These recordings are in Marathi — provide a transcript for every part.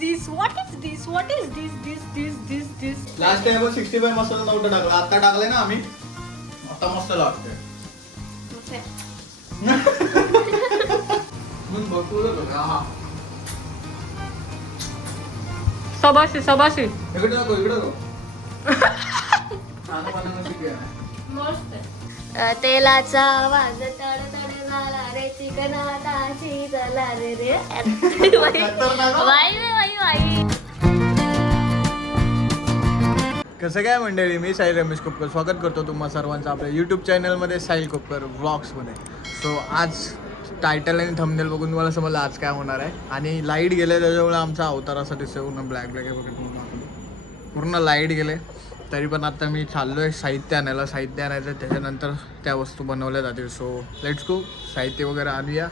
this? What is this? What is this? Last time 65 मसाला नव्हता टाकला, आता टाकलाय ना आम्ही, आता मस्त लागतंय. मग बघू हा. सबाशी इकडे नको. तेलाचा आवाज तडतड झाला रे चिकन आता शिजला रे वाई. कसं काय मंडळी, मी साहिल रमेश कोपकर स्वागत करतो तुम्हा सर्वांचं आपल्या यूट्यूब चॅनलमध्ये साहिल कोपकर व्लॉग्समध्ये. सो आज टायटल आणि थंबनेल बघून तुम्हाला समजलं आज काय होणार आहे. आणि लाईट गेले त्याच्यामुळे आमचा अवतार असा दिसतो पूर्ण ब्लॅक पूर्ण लाईट गेले. तरी पण आता मी चाललो आहे साहित्य आणायचं, त्याच्यानंतर त्या वस्तू बनवल्या जातील. सो लेट्स गो, साहित्य वगैरे आणूया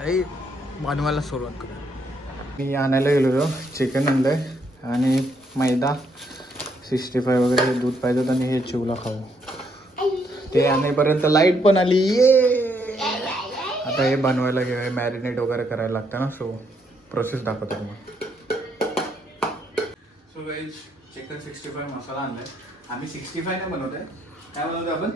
आणि बनवायला सुरुवात करूया. मी आणायला गेलो होतो, चिकन आणलं आहे आणि मैदा 65 वगैरे दूध पाहिजे आणि हे चिवला खाऊ. ते आणेपर्यंत लाईट पण आली. ये आता हे बनवायला घेऊया, मॅरिनेट वगैरे करायला लागतं ना. सो प्रोसेस दाखवतो मग. सो गाईज चिकन 65 मसाला आणलाय. आम्ही 65 नाही बनवत आहे. काय बनवतो आपण?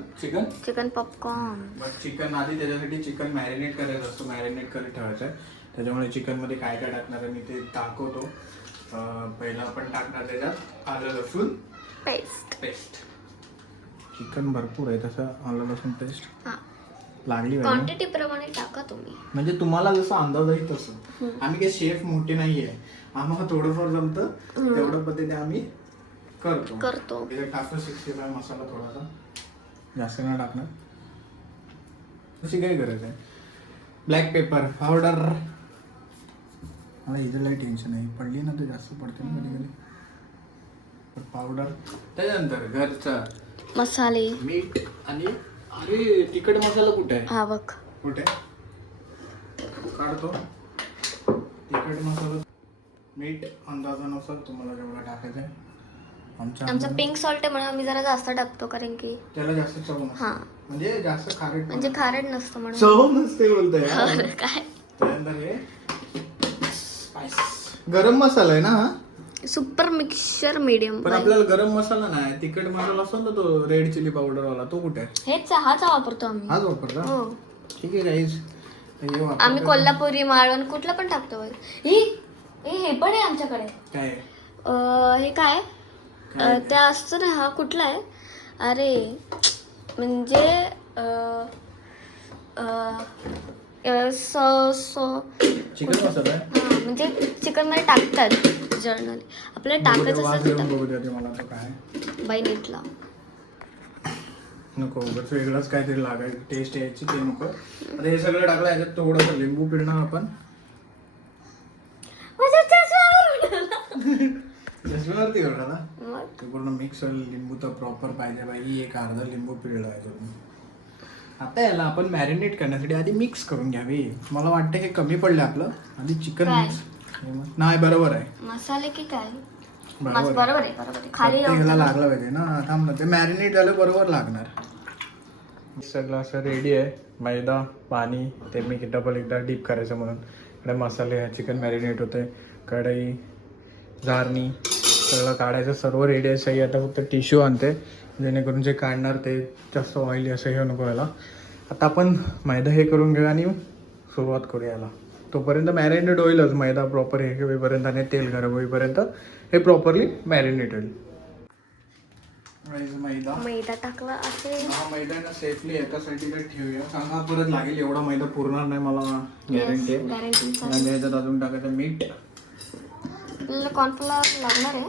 Chicken popcorn. बस चिकन आधी त्याच्यासाठी चिकन मॅरिनेट करायचं असतं, मॅरिनेट करत ठेवायचं आहे. त्याच्यामुळे चिकनमध्ये काय काय टाकणार आहे मी ते दाखवतो. पहिला आपण टाकणार त्याच्यात आलं लसूण पेस्ट. चिकन भरपूर आहे तसं आलं लसूण पेस्ट लागली क्वांटिटी प्रमाणे टाका तुम्ही, म्हणजे तुम्हाला जसं अंदाज आहे तसं. आम्ही काही शेफ मोठे नाहीये, आम्हाला थोडंफार जमतं तेवढं पद्धतीने आम्ही करतो. टाकतो 65 मसाला, थोडासा जास्त नाही टाकणार. अशी काय गरज आहे. ब्लॅक पेपर पावडर, मला इथं लई टेन्शन आहे, पडली ना तर जास्त पडते ना कधी कधी. पावडर, त्याच्यानंतर घरचा मसाले, मीठ आणि अरे तिखट मसाला कुठे आहे? हा बघ कुठे काढतो. तिखट मसाला, मीठ अंदाजानुसार तुम्हाला जेवढं टाकायचं आहे. आमचा पिंक सॉल्ट आहे म्हणून आम्ही जरा जास्त टाकतो, कारण की त्याला जास्त चव नसते. हा म्हणजे जास्त खारट, म्हणजे खारट नसतं म्हणून. चव नसते बोलतोय. काय त्यानंतर हे स्पाइस, गरम मसाला आहे ना हा. Super mixture medium. पण आपल्याला गरम मसाला नाही, तिखट मसाला असतो ना तो रेड चिली पावडर वाला, तो कुठे आहे? हाच वापरतो आम्ही. हाच वापरता? हो ठीक आहे गाईज. आम्ही कोल्हापुरी, माळवण कुठला पण टाकतो. हे पण आहे आमच्याकडे. काय हे काय ते असतं ना, हा कुठला आहे? अरे म्हणजे चिकन मसाला आहे. हा म्हणजे चिकन मध्ये टाकतात जर्नली, आपल्याला टाकायचं मला काय बाई नीटला नको, बस वेगळंच काहीतरी लागायचं, टेस्ट यायची ते नको. आता हे सगळं टाकलं, याच्यात थोडंसं लिंबू पिळणार आपण. चष्म्यावरती करणार ना ते पूर्ण मिक्स लिंबू तर प्रॉपर पाहिजे बाई. एक अर्धा लिंबू पिळला आहे. आता याला आपण मॅरिनेट करण्यासाठी आधी मिक्स करून घ्यावे. मला वाटतं हे कमी पडलं आपलं. आधी चिकन मिक्स नाही, बरोबर आहे. मसाले की काय? बरोबर आहे. खाली लागला पाहिजे ना. थांब ना, ते मॅरिनेट झालं बरोबर लागणार. सगळं असं रेडी आहे. मैदा, पाणी, ते मी डबल एकदा डीप करायचं म्हणून. इकडे मसाले, चिकन मॅरिनेट होते, कढई, झारणी सगळं काढायचं. सर्व रेडी आहे. सही आता फक्त टिश्यू आणते जेणेकरून जे काढणार ते जास्त ऑइली असं हे नको व्हायला. आता आपण मैदा हे करून घेऊया आणि सुरुवात करूया याला. तोपर्यंत मॅरिनेट होईलच मैदा प्रॉपर हे होईपर्यंत आणि तेल गरम होईपर्यंत हे प्रॉपरली मॅरिनेट होईल. मैदा टाकला असेल. हा मैदा ना सेफली एका साईडला ठेवूया. सांगा परत लागेल एवढा मैदा पुरणार नाही, मला गॅरंटी आहे. आणि याच्यात अजून टाकायचं मीठ. आपल्याला कॉर्नफ्लॉवर लागणार आहे.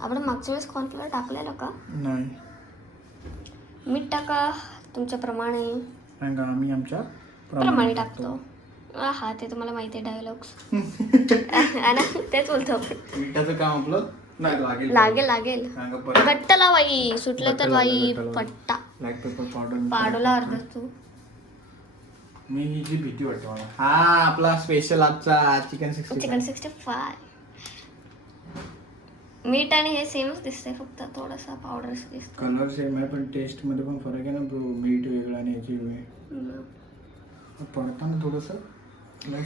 आपण मागच्या वेळेस कॉर्नफ्लॉवर टाकलेलं का? नाही. मीठ टाका तुमच्या प्रमाणे. आम्ही आमच्या प्रमाणे टाकतो. हा ते तुम्हाला माहिती आहे डायलॉग्स. तेच बोलतो आपण. मिठाचं काम आपलं नाही लागेल. घट्ट लावाई, सुटलं तर बाई पट्टा. ब्लॅक पेपर पावडर पाडोला अर्धा तू. मी ही जी भीती वाटते मला. हा आपला स्पेशल आजचा चिकन 65. मीठ आणि हे सेमच दिसतंय, फक्त थोडासा पावडर दिसतो. कलर सेम आहे पण टेस्ट मध्ये पण फरक आहे ना ब्रो. मीठ वेगळं आणि याची वेगळी. पडताना थोडंसं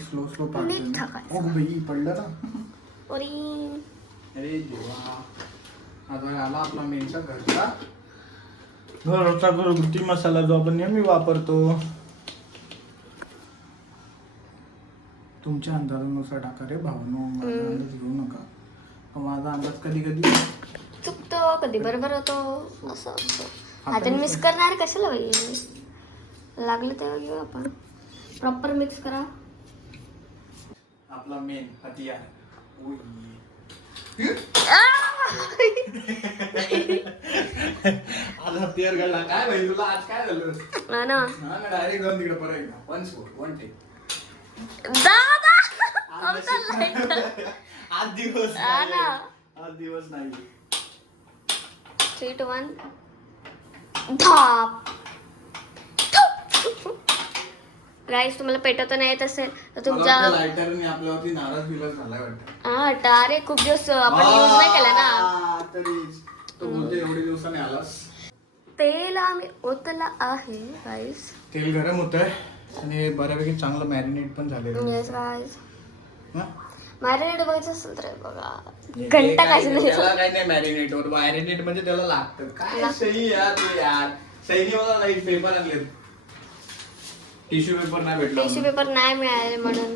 स्लो टाकायचं. बाई पडलं ना. ओरी अरे देवा, आता आला आपला मेनचा घरचा घरगुती मसाला जो आपण नेहमी वापरतो. तुमच्या अंदाजानुसार टाका रे भावनो, माझा अंदाज घेऊ नका. माझा अंदाज कधी कधी चुकतो, कधी बरोबर होतो. असं असं आता मिक्स करणार कशाला बाई, लागलं तेव्हा घेऊ आपण. प्रॉपर मिक्स करा. आपला मेन हतियार. आज हत्यार घडला काय भाई, तुला आज काय झालं ना डायरेक्ट जाऊन तिकडे परत एकदा. One sport one take. दादा आज दिवस आज दिवस नाही. 3, 2, 1 धाप. गाईस तुम्हाला पेटवता नाही येत असेल तर तुमच्या लायटरने आपल्यावरती नाराज बिलाज झालाय वाटतं. हा टारे खूप दिवस आपण यूज नाही केला ना. तरीच तो बोलते एवढे दिवसाने आलास. तेल आम्ही ओतला आहे गाईस. तेल गरम होत आहे आणि बऱ्यापैकी चांगलं मॅरिनेट पण झालेलं. येस गाईस, मॅरिनेट बघायचं असेल तर बघा घंटा काय नाही. मॅरिनेट वर मॅरिनेट म्हणजे त्याला लागतं काय. सही यार तू यार, सहीने मला नाही पेपर आणले. टिश्यू पेपर नाही भेटला. टिश्यू पेपर नाही मिळाले म्हणून.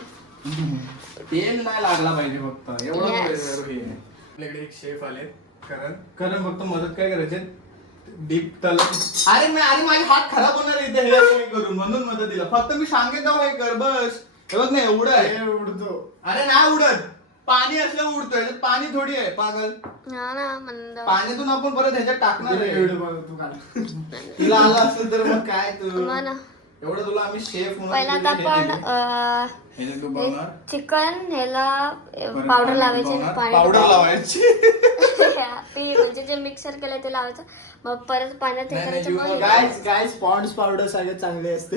तेल नाही लागला पाहिजे फक्त एवढं. आपल्याकडे एक शेफ आले करण फक्त मदत काय करायचे, डीप तल. अरे माझे हात खराब होणार इथे हे करून, म्हणून मदत दिला. फक्त मी सांगेन हे कर बस. हे बघ नाही एवढं आहे उडतो. अरे नाही उडत, पाणी असलं उडतोय. पाणी थोडी आहे पागल. पाण्यातून आपण परत ह्याच्यात टाकणार. तुला आलं असेल तर मग काय तू एवढं तुला आम्ही शेफ पहिला आता आपण चिकन ह्याला पावडर लावायची, पावडर लावायची म्हणजे जे मिक्सर केलंय ते लावायचं. मग परत पाण्यात हे करायचं. गाइस पॉन्ड्स पावडर सगळ्यात चांगली असते.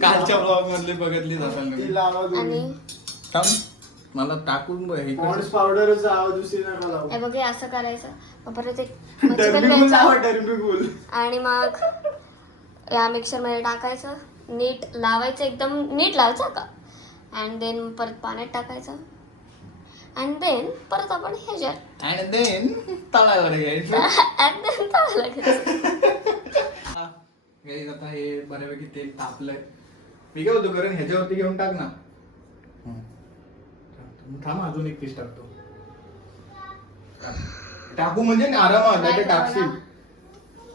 कालच्या ब्लॉग मधली बघितली जातात. आणि मला टाकून पॉन्ड्स पावडरच दुसरी नका लावू. हे बघ असं करायचं. मग परत एक आणि मग या मिक्सर मध्ये टाकायचं, नीट लावायचं, एकदम नीट लावायचं का. अँड देन परत पाण्यात टाकायचं. अँड देन परत आपण ह्याच्यात अँड देन तळायला घ्यायचं. अँड देन तळायला घ्यायचं. आता हे बऱ्यापैकी तेल तापलंय. मी काय होतो कारण ह्याच्यावरती घेऊन टाक ना. थांब अजून एक पीस टाकतो. टाकू म्हणजे आरामात टाकशील.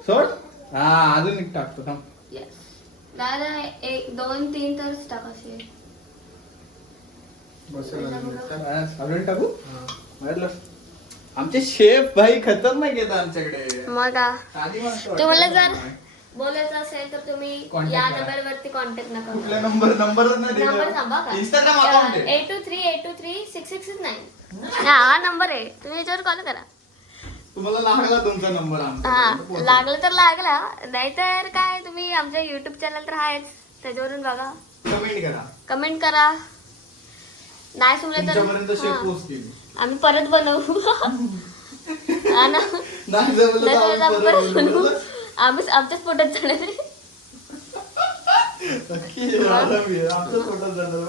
सोड. हा अजून एक टाकतो थांब. दादा 1, 2, 3 तरच टाकायचे. अजून टाकू. आमचे शेफ भाई खतरनाक येतात आमच्याकडे. मग तुम्हाला जर बोलायचं असेल तर तुम्ही या नंबरवरती कॉन्टॅक्ट नका. कुठला नंबर थांबा का. इंस्टाग्राम अकाउंट आहे 8238236669. हा नंबर आहे, तुम्ही याच्यावर कॉल करा. तुम्हाला लागला तुमचा नंबर. हा लागला तर लागला, नाहीतर काय तुम्ही आमच्या युट्यूब चॅनल तर आहेच, त्याच्यावरून बघा. कमेंट करा. नाही सुचलं तर आम्ही परत बनवू. हा ना, परत बनवू. आम्ही आमच्याच पोटात जाणार.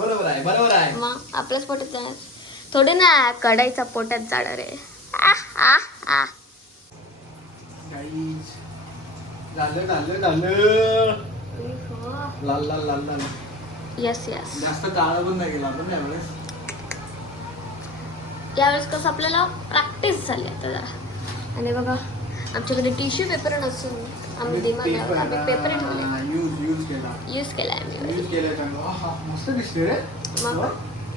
बरोबर आहे. मग आपल्याच पोटात जाणार थोडी ना, कढईचा पोटात जाणार आहे. लाल. यस जास्त काळा पण नाही गेला आपण यावेळेस. यावेळेस कसं आपल्याला प्रॅक्टिस झाली आता जरा. आणि बघा आमच्याकडे टिश्यू पेपर नसून आम्ही पेपर यूज केलाय. मस्त दिसते रे. मग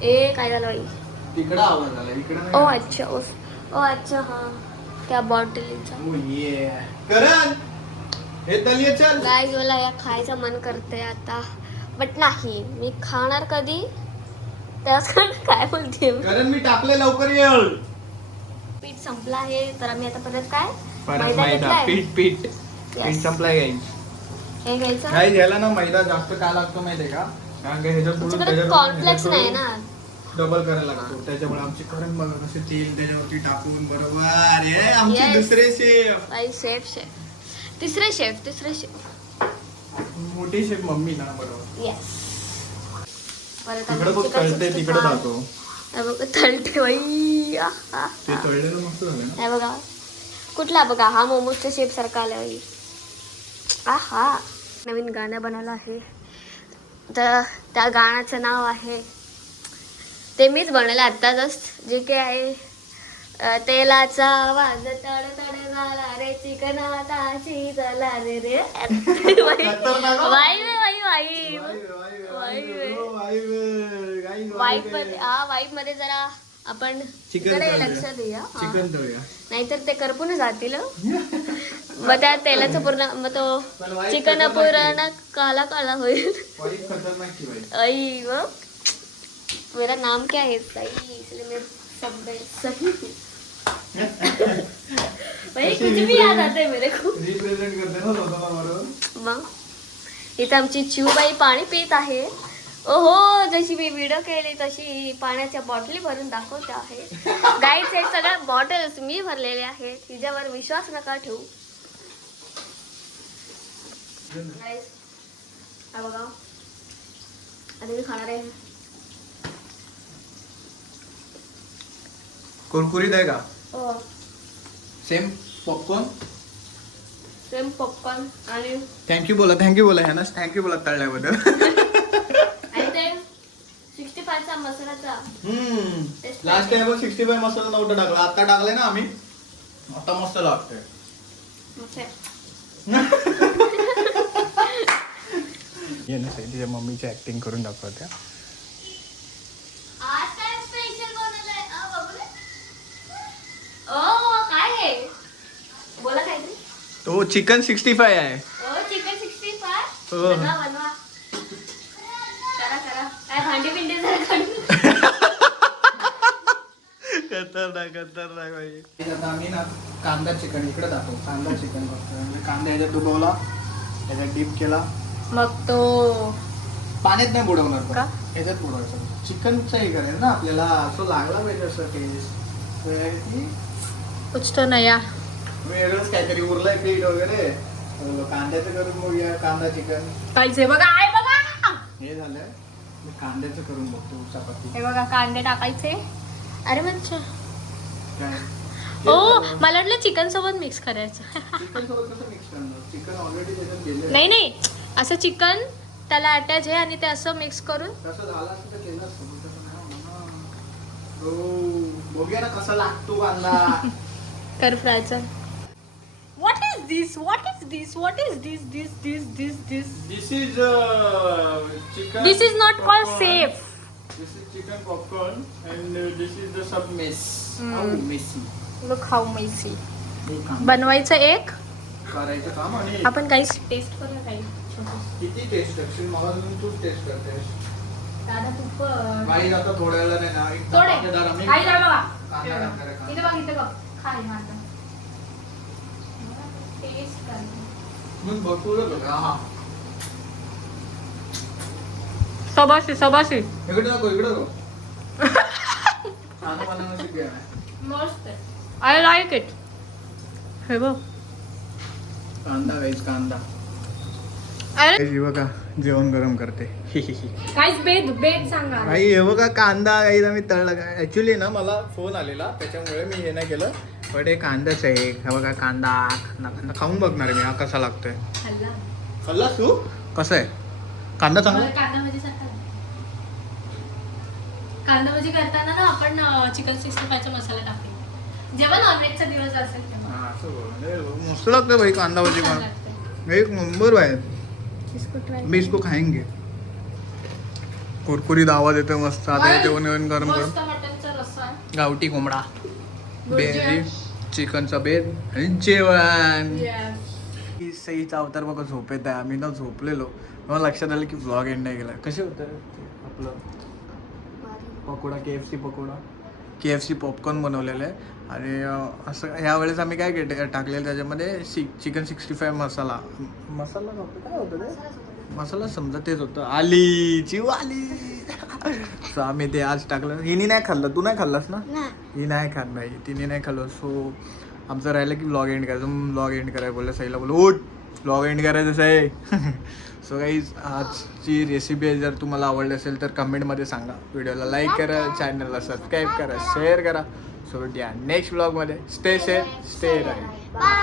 ए काय झालं बाई, तिकडं आवाज आला इकडं. ओ अच्छा हा त्या बॉटलीचा. करण हे तलिये चल. गाईज मला या खायचं मन करते आता, बट नाही मी खाणार कधी त्याच. काय बोलते कारण मी टाकले लवकर ये. पीठ संपला आहे तर आम्ही आता परत काय मैदा. पीठ संपलाय गाईज. हे घ्यायचं. काय घ्यायला ना मैदा जास्त काय लागतो माहितीये का, कारण ह्याच्यात कॉर्नफ्लेक्स नाही ना, डबल करायला लागतो. त्याच्यामुळे आमचे करण बघा कसे तेल त्याच्यावरती टाकून. बरोबर हे आमचे दुसरे शेफ. तिसरे शेफ मोठी शेफ मम्मी ना. बरोबर. येस. परत तिकडे खूप कळते, तिकडे जातो. हे बघा तळते बाई. ते तळलेलं मस्त झालं ना. हे बघा कुठला बघा हा मोमोजच्या शेप सारखा आला बाई. आहा नवीन गाणं बनवलं आहे तर त्या गाण्याचं नाव आहे ते मीच बनवलं आत्ता जस्ट जे काही आहे तेलाचा आवाज तड तड झाला रे चिकनाचा शिजला रे रे वाईफ मध्ये वाईफ मध्ये जरा आपण इकडे लक्ष देऊया चिकन तळूया नाहीतर ते करपून जातील मग त्या तेलाचं पूर्ण मग तो चिकन पूर्ण काला काला होईल. आई वो मेरा नाम क्या है सही इसलिए मैं सब सही भाई कुछ भी याद आता है मेरे को. रिप्रेझेंट करते ना स्वतःला बरोबर. मग इथं आमची चिवबाई पाणी पित आहे. ओहो जशी मी व्हिडिओ केली तशी पाण्याच्या बॉटली भरून दाखवते आहे. गाईज हे सगळ्या बॉटल्स मी भरलेले आहेत तिच्यावर विश्वास नका ठेवू. गाईज हा बघा आता मी खाणार आहे. कुरकुरीत आहे का हो सेम पॉपकॉर्न. सेम पॉपकॉर्न आणि थँक्यू बोला ह्याना थँक्यू बोला तळल्याबद्दल. आणि ते 65चा मसाल्याचा लास्ट टाइम 65 मसाला नव्हता टाकला आता टाकलाय ना आम्ही आता मस्त लागतंय. तिच्या मम्मीची ऍक्टिंग करून दाखवत्या. आज काय स्पेशल बनवलंय बघू. ओ काय आहे बोला काहीतरी. तो चिकन 65 आहे. ओ चिकन 65 हो. बनवा बनवा करा करा काय भांडी पिंडी जरा खतरनाक भाई. आता आम्ही ना कांदा चिकन इकडे दाखवू. कांदा चिकन करतो. कांदा याच्यात डुबवला याच्यात डीप केला मग तो पाण्यात नाही बुडवणार का? याच्यात बुडवायचं. चिकनचं हे करेल ना आपल्याला असं लागला पाहिजे असं टेस्ट कुछ तो नया. वेगळंच काहीतरी उरलंय पीठ वगैरे कांद्याचं करून बघूया. कांदा चिकन काहीच आहे बघा आहे बघा. हे झालं मी कांद्याचं करून बघतो चपाती. हे बघा कांदे टाकायचे. अरे मच्छा काय ओ मला वाटलं चिकन सोबत मिक्स करायचं. चिकन सोबत कसं मिक्स करणार. चिकन ऑलरेडी त्याच्यात गेलं. नाही नाही असं चिकन त्याला अटॅच आहे आणि ते असं मिक्स करून कसं झालं असं तर केलं असतं. तसं नाही होणार ना. हो बघूया ना कसा लागतो कांदा. कर फ्रायचं. What is this? What is this? What is this? This. This is chicken. This is not called popcorn. safe. This is chicken popcorn and this is the sub mess. How messy. Look how messy. हे काम बनवायचं एक करायचं काम आणि आपण काही टेस्ट करूया काही. किती टेस्ट करशील मला अजून तूच टेस्ट करतेस. दादा खूप बाई आता थोड्या वेळा नाही ना एक थोडे टमाटेदार आम्ही काही नाही बघा. कांदा टाकणार आहे, कांदा. इथे बघ इथे बघ खाय ना आता टेस्ट कर. मग भरपूरच होतं. हा सबाशी इकडे नको इकडे नको. खाणं बनवणं शिकूया. मस्त आय लाईक इट. हे बघ कांदा गाईस कांदा. अरे हे बघा जेवण गरम करते. काहीच बेद सांगा. आई हे बघा कांदा गाईस आम्ही तळला. ऍक्च्युली ना मला फोन आलेला त्याच्यामुळे मी हे नाही केलं. पण हे कांदाच आहे. हा बघा कांदा कांदा खाऊन बघणार आहे मी हा कसा लागतोय. खाल्लास तू कसं आहे कांदा चांगला. कांदा भाजी सारखा कांदा भाजी करताना ना आपण चिकन 65चा मसाला टाकतो जेव्हा नॉनव्हेजचा दिवस असेल तेव्हा. हा, असं बोल. हे मस्त लागतं भाई कांदा भाजी छान मला. लागते. एक नंबर आहे. मी इसको खाएंगे. कुरकुरीत आवाज येतो मस्त. आता जेवण गरम मस्त करून मटनचा रस्सा आहे. गावठी कोंबडा भुर्जी. बेरी चिकनचा बेद आणि जेवण. Yes. की सईचा अवतार बघा झोपेत आहे. आम्ही ना झोपलेलो मला लक्षात आलं की ब्लॉग एंड नाही गेला. कसे होतं आपलं पकोडा KFC पॉपकॉर्न बनवलेलं आहे. आणि असं ह्यावेळेस आम्ही काय टाकलेलं त्याच्यामध्ये चिकन 65 मसाला नव्हतं. काय होतं ते मसाला समजा तेच होतं. आली चिव आली. सो आम्ही ते आज टाकलं. हिने नाही खाल्लं. तू नाही खाल्लास ना. ही नाही खात नाही. तिने नाही खाल्लं. सो आमचं राहिलं की ब्लॉग एंड करायचं. ब्लॉग एंड करायला बोललं. सईला बोललो उठ ब्लॉग एंड करायचंच आहे. सो गाईज आजची रेसिपी जर तुम्हाला आवडली असेल तर कमेंटमध्ये सांगा. व्हिडिओला लाईक करा, चॅनलला सबस्क्राईब करा, शेअर करा. सो या नेक्स्ट ब्लॉगमध्ये stay safe, stay right. Bye.